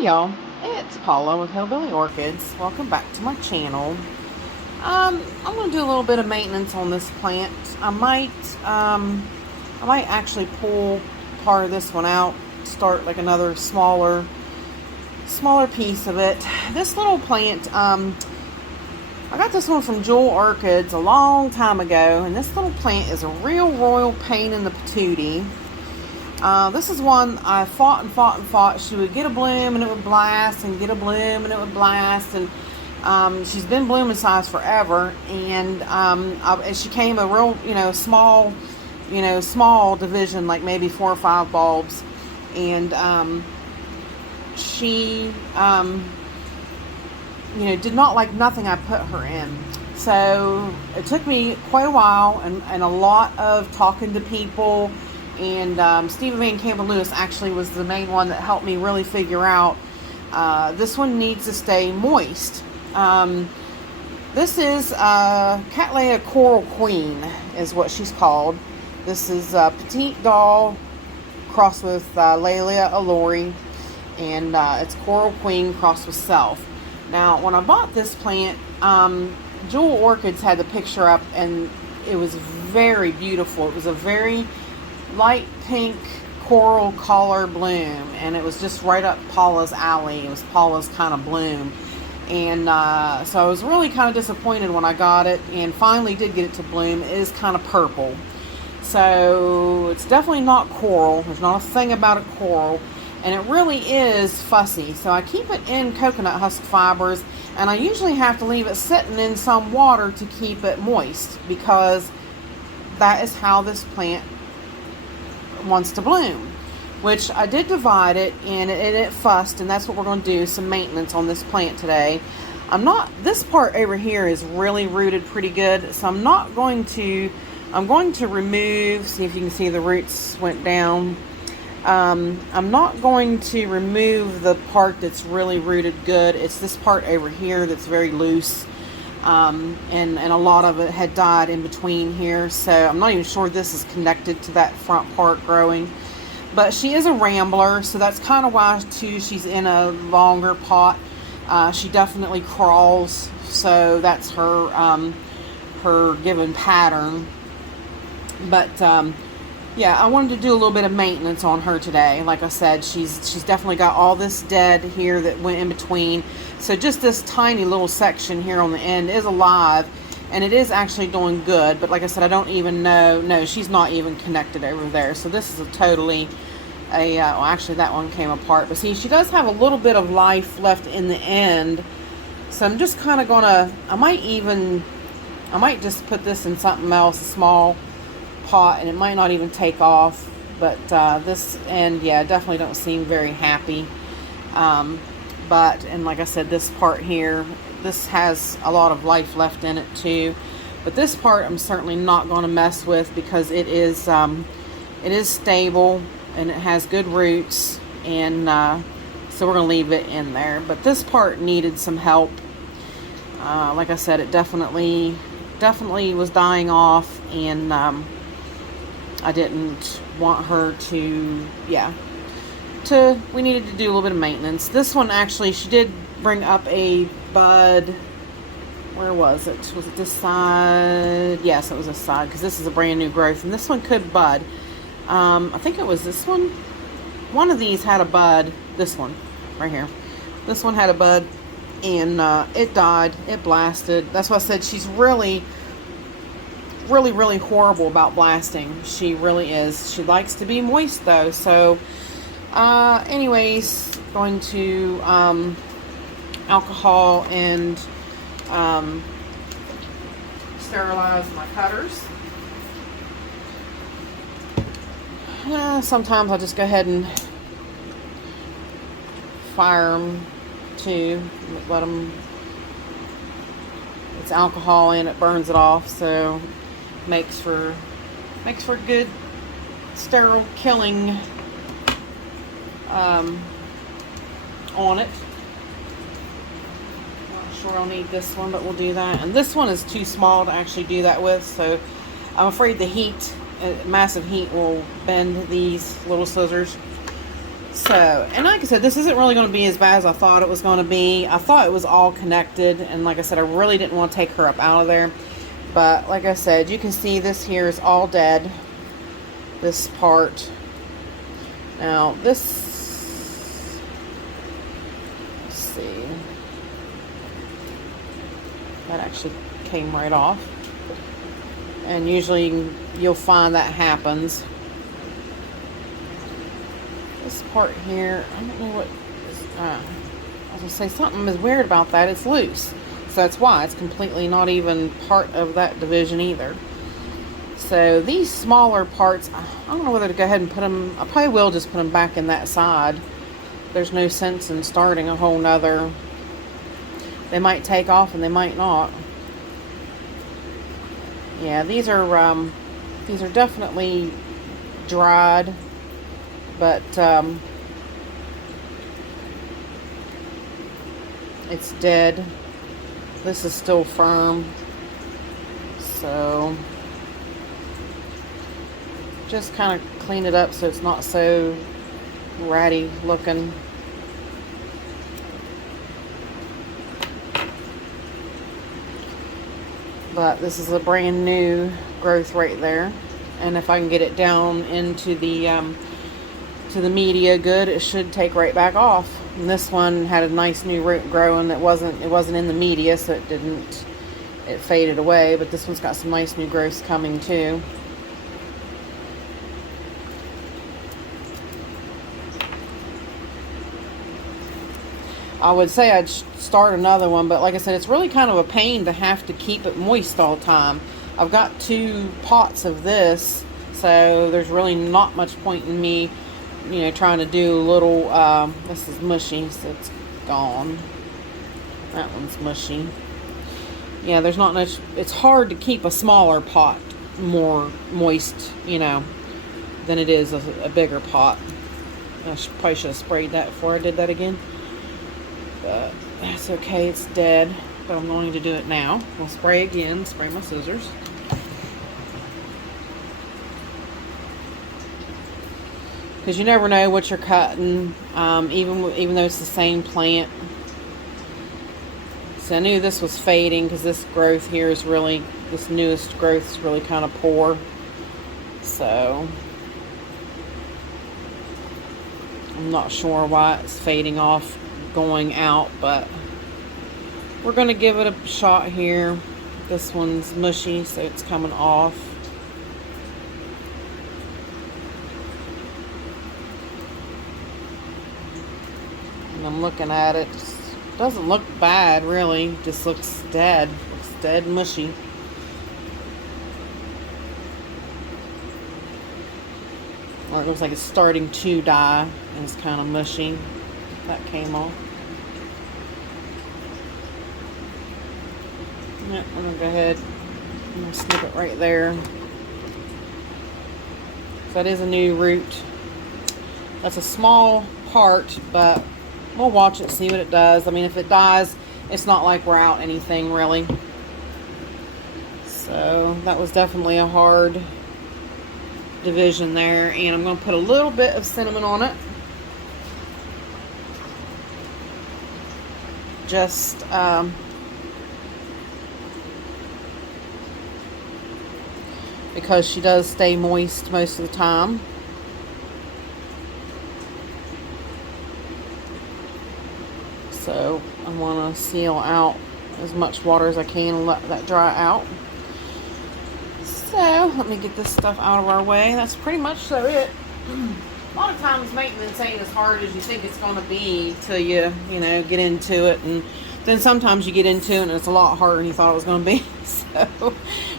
Hey y'all, it's Paula with Hillbilly Orchids. Welcome back to my channel. I'm going to do a little bit of maintenance on this plant. I might actually pull part of this one out, start like another smaller piece of it. This little plant, I got this one from Orchids a long time ago, and this little plant is a real royal pain in the patootie. This is one I fought and fought and fought. She would get a bloom and it would blast, and get a bloom and it would blast, and she's been blooming size forever. And she came a real, small division, like maybe 4 or 5 bulbs, and she, did not like nothing I put her in. So it took me quite a while and a lot of talking to people. And Stephen Van Campbell Lewis actually was the main one that helped me really figure out this one needs to stay moist. This is Cattleya Coral Queen is what she's called. This is Petite Doll crossed with Lelia Allori, and it's Coral Queen crossed with Self. Now, when I bought this plant, Orchids had the picture up, and it was very beautiful. It was a very light pink coral color bloom, and it was just right up Paula's alley. It was Paula's kind of bloom, and so I was really kind of disappointed when I got it and finally did get it to bloom. It is kind of purple, so it's definitely not coral. There's not a thing about it coral, and it really is fussy. So I keep it in coconut husk fibers, and I usually have to leave it sitting in some water to keep it moist, because that is how this plant wants to bloom. Which I did divide it, and it fussed, and that's what we're going to do, some maintenance on this plant today. This part over here is really rooted pretty good, so I'm going to remove, see if you can see the roots went down. I'm not going to remove the part that's really rooted good. It's this part over here that's very loose. And a lot of it had died in between here, so I'm not even sure this is connected to that front part growing. But she is a rambler, so that's kind of why too she's in a longer pot. She definitely crawls, so that's her given pattern. But yeah, I wanted to do a little bit of maintenance on her today. Like I said, she's definitely got all this dead here that went in between. So just this tiny little section here on the end is alive, and it is actually doing good. But like I said, I don't even know. No, she's not even connected over there. So this is well, actually that one came apart. But see, she does have a little bit of life left in the end. So I'm just kind of gonna, I might just put this in something else, a small pot, and it might not even take off. But this end, yeah, definitely don't seem very happy. And like I said, this part here, this has a lot of life left in it too. But this part I'm certainly not going to mess with, because it is stable and it has good roots, and so we're going to leave it in there. But this part needed some help. Like I said, it definitely was dying off, and I didn't want her to, we needed to do a little bit of maintenance. This one actually, she did bring up a bud. Where was it? Was it this side? Yes, it was this side, because this is a brand new growth, and this one could bud. I think it was this one. One of these had a bud. This one right here. This one had a bud, and it died. It blasted. That's why I said she's really horrible about blasting. She really is. She likes to be moist though. So anyways, going to alcohol and sterilize my cutters. Sometimes I just go ahead and fire them too. Let them, it's alcohol and it burns it off, so makes for good sterile killing on it. Not sure I'll need this one, but we'll do that. And this one is too small to actually do that with, so I'm afraid the heat, massive heat, will bend these little scissors. So, and like I said, this isn't really going to be as bad as I thought it was going to be. I thought it was all connected, and like I said, I really didn't want to take her up out of there. But like I said, you can see this here is all dead. This part. Now, this, let's see. That actually came right off. And usually you'll find that happens. This part here, I don't know what is, I was going to say something is weird about that. It's loose. So that's why. It's completely not even part of that division either. So these smaller parts, I don't know whether to go ahead and put them, I probably will just put them back in that side. There's no sense in starting a whole nother. They might take off and they might not. Yeah, these are definitely dried, but it's dead. This is still firm, so just kind of clean it up so it's not so ratty looking. But this is a brand new growth right there, and if I can get it down into the to the media good, it should take right back off. And this one had a nice new root growing. It wasn't in the media, so it faded away. But this one's got some nice new growths coming too. I would say I'd start another one, but like I said, it's really kind of a pain to have to keep it moist all the time. I've got 2 pots of this, so there's really not much point in me, you know, trying to do a little, this is mushy, so it's gone. That one's mushy. Yeah, there's not much, it's hard to keep a smaller pot more moist, you know, than it is a bigger pot. I probably should have sprayed that before I did that again. But that's okay, it's dead. But I'm going to do it now. I'll spray again, spray my scissors. Because you never know what you're cutting, even though it's the same plant. So I knew this was fading because this growth here is really, this newest growth is really kind of poor. So I'm not sure why it's fading off, going out, but we're going to give it a shot here. This one's mushy, so it's coming off. And I'm looking at it. It doesn't look bad, really. Just looks dead. Looks dead mushy. Or it looks like it's starting to die, and it's kind of mushy. That came off. Yep, I'm going to go ahead and snip it right there. So that is a new root. That's a small part, but we'll watch it, see what it does. I mean, if it dies, it's not like we're out anything, really. So that was definitely a hard division there. And I'm going to put a little bit of cinnamon on it. Just because she does stay moist most of the time. So I want to seal out as much water as I can and let that dry out. So let me get this stuff out of our way. That's pretty much so it. A lot of times maintenance ain't as hard as you think it's going to be till you know, get into it. And then sometimes you get into it and it's a lot harder than you thought it was going to be. So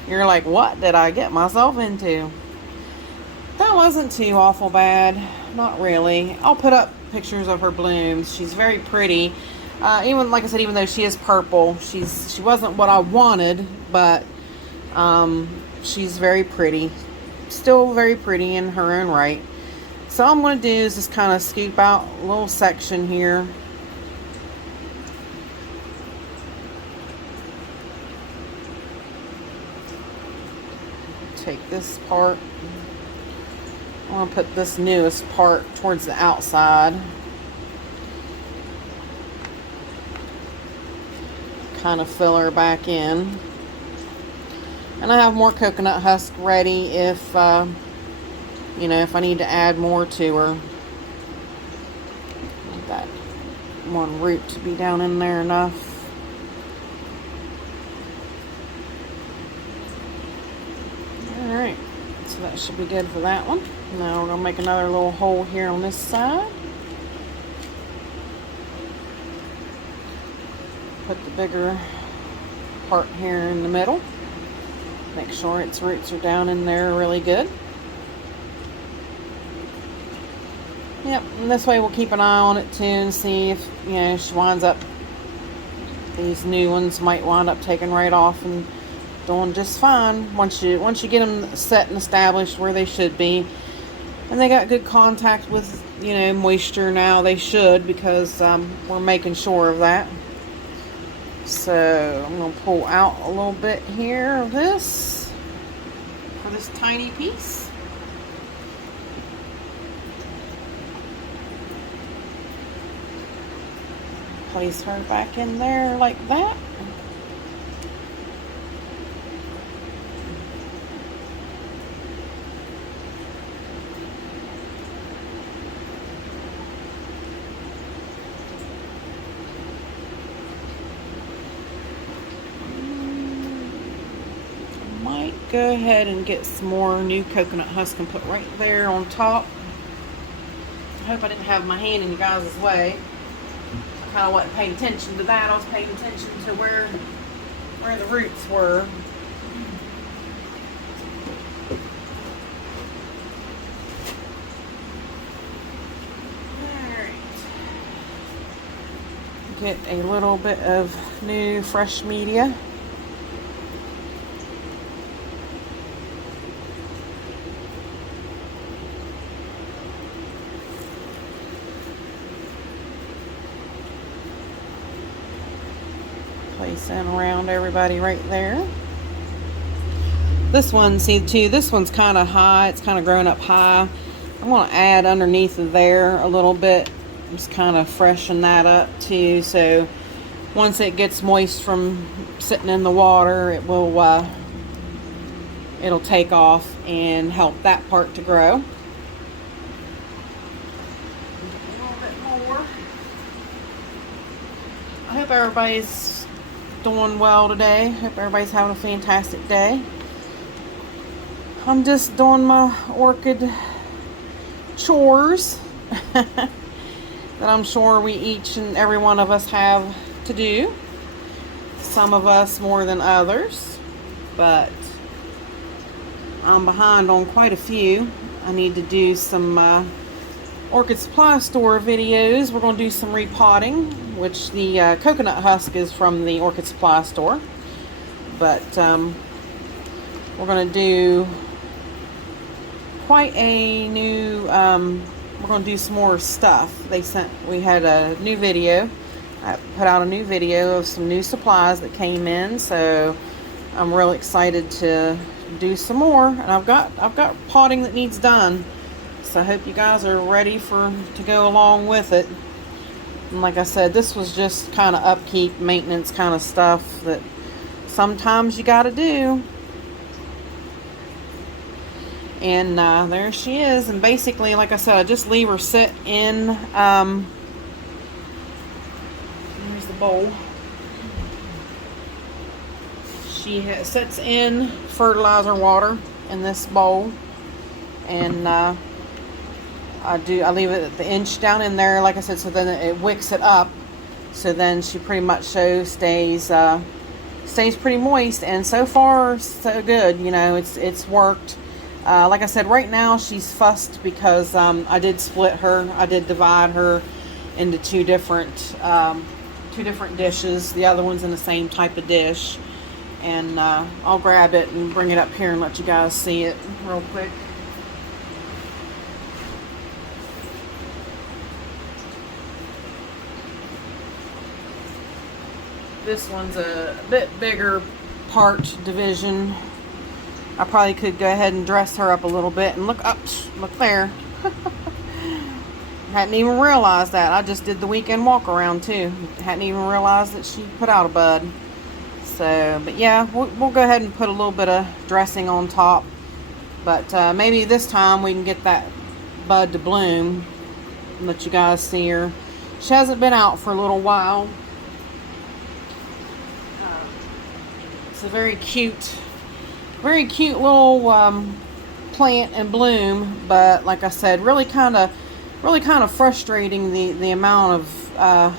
you're like, what did I get myself into? That wasn't too awful bad. Not really. I'll put up pictures of her blooms. She's very pretty. Even, like I said, even though she is purple, she wasn't what I wanted, but she's very pretty. Still very pretty in her own right. So all I'm going to do is just kind of scoop out a little section here. Take this part I'm going to put this newest part towards the outside. Kind of fill her back in. And I have more coconut husk ready if, you know, if I need to add more to her. Need that one root to be down in there enough. Alright, so that should be good for that one. Now we're going to make another little hole here on this side. Put the bigger part here in the middle. Make sure its roots are down in there really good. Yep, and this way we'll keep an eye on it too and see if, you know, she winds up, these new ones might wind up taking right off and doing just fine once you get them set and established where they should be. And they got good contact with, you know, moisture now. They should, because we're making sure of that. So I'm going to pull out a little bit here of this for this tiny piece. Place her back in there like that. Go ahead and get some more new coconut husk and put right there on top. I hope I didn't have my hand in you guys' way. I kind of wasn't paying attention to that. I was paying attention to where the roots were. Alright. Get a little bit of new fresh media. Placing around everybody right there. This one, see too, this one's kind of high. It's kind of grown up high. I want to add underneath of there a little bit. Just kind of freshen that up too. So once it gets moist from sitting in the water, it will it'll take off and help that part to grow. A little bit more. I hope everybody's doing well today. Hope everybody's having a fantastic day. I'm just doing my orchid chores that I'm sure we each and every one of us have to do. Some of us more than others, but I'm behind on quite a few. I need to do some orchid supply store videos. We're going to do some repotting, which the coconut husk is from the orchid supply store, but we're going to do quite a new we're going to do some more stuff. We had a new video. I put out a new video of some new supplies that came in, so I'm really excited to do some more. And I've got potting that needs done. So I hope you guys are ready to go along with it. And like I said, this was just kind of upkeep, maintenance kind of stuff that sometimes you got to do. And there she is. And basically, like I said, I just leave her sit in. Here's the bowl. She sits in fertilizer water in this bowl, and I leave it at the inch down in there, like I said, so then it wicks it up. So then she pretty much stays pretty moist, and so far so good. You know, it's worked. Like I said, right now she's fussed because I did split her. I did divide her into two different dishes. The other one's in the same type of dish, and I'll grab it and bring it up here and let you guys see it real quick. This one's a bit bigger part division. I probably could go ahead and dress her up a little bit. And look up, look there. Hadn't even realized that. I just did the weekend walk around too. Hadn't even realized that she put out a bud. So, but yeah, we'll go ahead and put a little bit of dressing on top. But maybe this time we can get that bud to bloom. Let you guys see her. She hasn't been out for a little while. It's a very cute little plant and bloom. But like I said, really kind of frustrating the amount of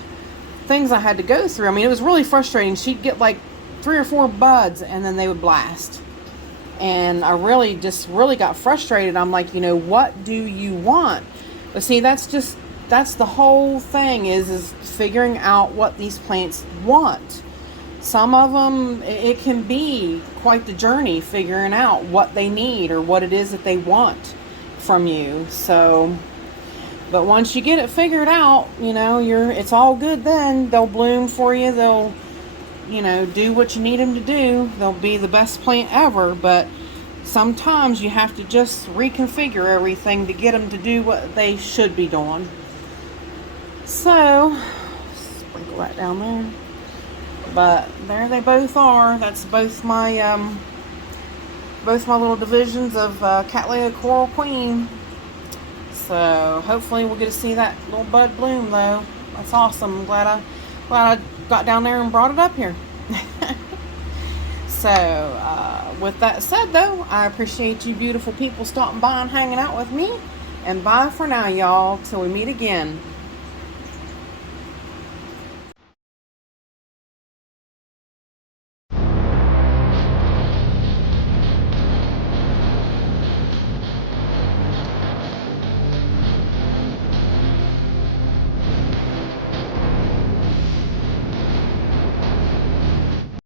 things I had to go through. I mean, it was really frustrating. She'd get like 3 or 4 buds and then they would blast. And I really got frustrated. I'm like, what do you want? But see, that's the whole thing is figuring out what these plants want. Some of them, it can be quite the journey figuring out what they need or what it is that they want from you. So, but once you get it figured out, it's all good then. They'll bloom for you. They'll, do what you need them to do. They'll be the best plant ever. But sometimes you have to just reconfigure everything to get them to do what they should be doing. So, sprinkle that down there. But there they both are. That's both my little divisions of Cattleya Coral Queen. So hopefully we'll get to see that little bud bloom though. That's awesome. I'm glad I got down there and brought it up here. So with that said though, I appreciate you beautiful people stopping by and hanging out with me. And bye for now, y'all, till we meet again.